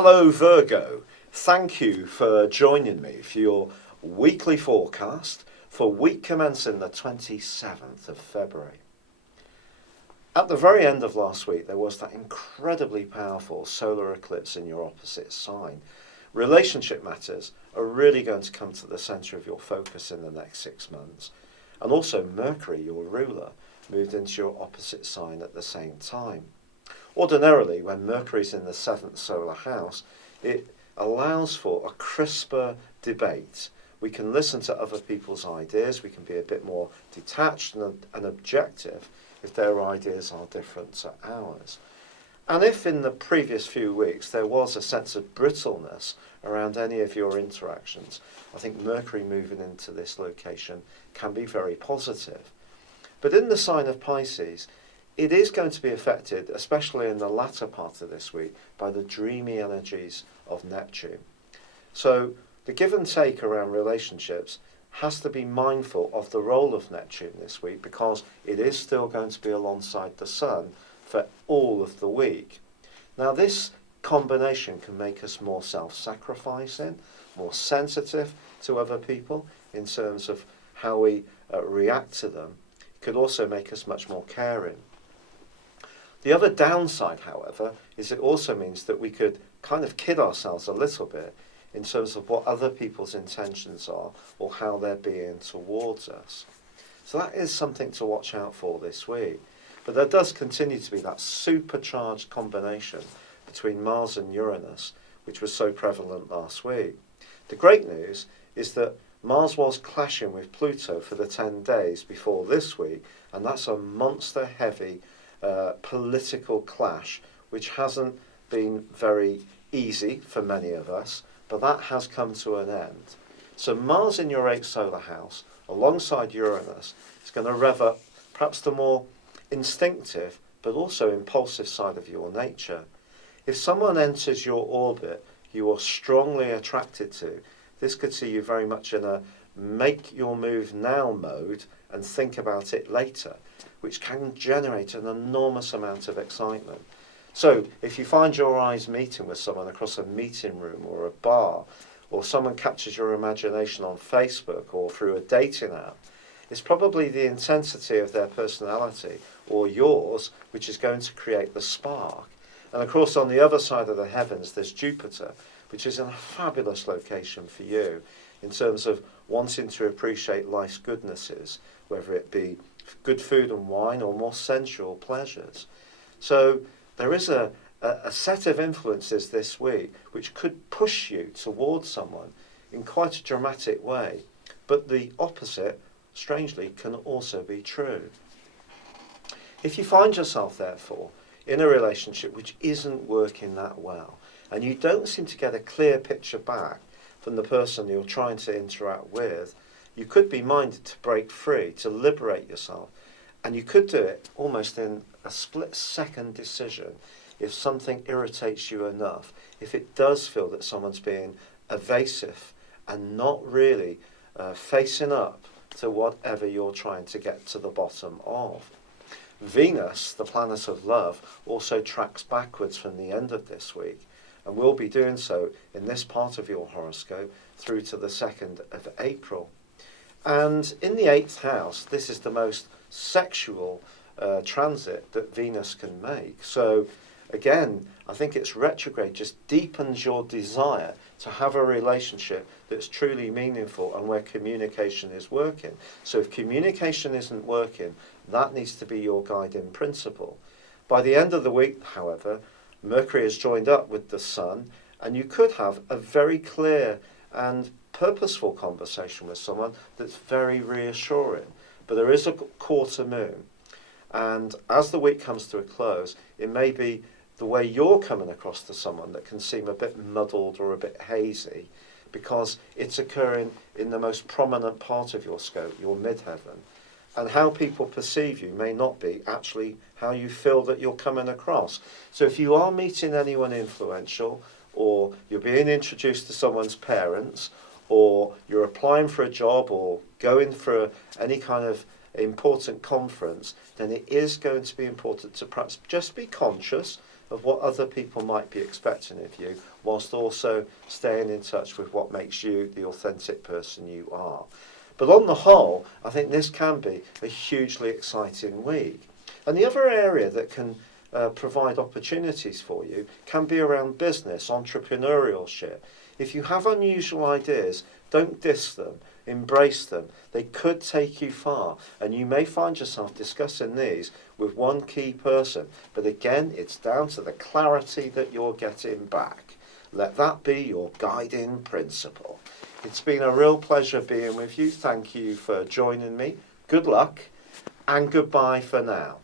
Hello Virgo, thank you for joining me for your weekly forecast for week commencing the 27th of February. At the very end of last week there was that incredibly powerful solar eclipse in your opposite sign. Relationship matters are really going to come to the centre of your focus in the next 6 months. And also Mercury, your ruler, moved into your opposite sign at the same time. Ordinarily, when Mercury's in the 7th solar house, it allows for a crisper debate. We can listen to other people's ideas, we can be a bit more detached and objective if their ideas are different to ours. And if in the previous few weeks there was a sense of brittleness around any of your interactions, I think Mercury moving into this location can be very positive. But in the sign of Pisces, it is going to be affected, especially in the latter part of this week, by the dreamy energies of Neptune. So the give and take around relationships has to be mindful of the role of Neptune this week, because it is still going to be alongside the Sun for all of the week. Now this combination can make us more self-sacrificing, more sensitive to other people in terms of how we react to them. It could also make us much more caring. The other downside, however, is it also means that we could kind of kid ourselves a little bit in terms of what other people's intentions are or how they're being towards us. So that is something to watch out for this week. But there does continue to be that supercharged combination between Mars and Uranus, which was so prevalent last week. The great news is that Mars was clashing with Pluto for the 10 days before this week, and that's a monster-heavy political clash, which hasn't been very easy for many of us, but that has come to an end. So Mars in your 8th solar house, alongside Uranus, is going to rev up perhaps the more instinctive but also impulsive side of your nature. If someone enters your orbit you are strongly attracted to, this could see you very much in a make your move now mode and think about it later, which can generate an enormous amount of excitement. So if you find your eyes meeting with someone across a meeting room or a bar, or someone captures your imagination on Facebook or through a dating app, it's probably the intensity of their personality or yours which is going to create the spark. And of course on the other side of the heavens there's Jupiter, which is in a fabulous location for you in terms of wanting to appreciate life's goodnesses, whether it be good food and wine or more sensual pleasures. So there is a set of influences this week which could push you towards someone in quite a dramatic way. But the opposite, strangely, can also be true. If you find yourself, therefore, in a relationship which isn't working that well, and you don't seem to get a clear picture back from the person you're trying to interact with, you could be minded to break free, to liberate yourself. And you could do it almost in a split-second decision if something irritates you enough, if it does feel that someone's being evasive and not really facing up to whatever you're trying to get to the bottom of. Venus, the planet of love, also tracks backwards from the end of this week, and will be doing so in this part of your horoscope through to the 2nd of April. And in the 8th house, this is the most sexual transit that Venus can make. So again, I think its retrograde just deepens your desire to have a relationship that's truly meaningful and where communication is working. So if communication isn't working, that needs to be your guiding principle. By the end of the week, however, Mercury is joined up with the Sun, and you could have a very clear and purposeful conversation with someone that's very reassuring. But there is a quarter moon, and as the week comes to a close, it may be the way you're coming across to someone that can seem a bit muddled or a bit hazy, because it's occurring in the most prominent part of your scope, your midheaven. And how people perceive you may not be actually how you feel that you're coming across. So if you are meeting anyone influential, or you're being introduced to someone's parents, or you're applying for a job or going for any kind of important conference, then it is going to be important to perhaps just be conscious of what other people might be expecting of you, whilst also staying in touch with what makes you the authentic person you are. But on the whole, I think this can be a hugely exciting week. And the other area that can provide opportunities for you can be around business, entrepreneurship. If you have unusual ideas, don't diss them, embrace them. They could take you far, and you may find yourself discussing these with one key person. But again, it's down to the clarity that you're getting back. Let that be your guiding principle. It's been a real pleasure being with you. Thank you for joining me. Good luck, and goodbye for now.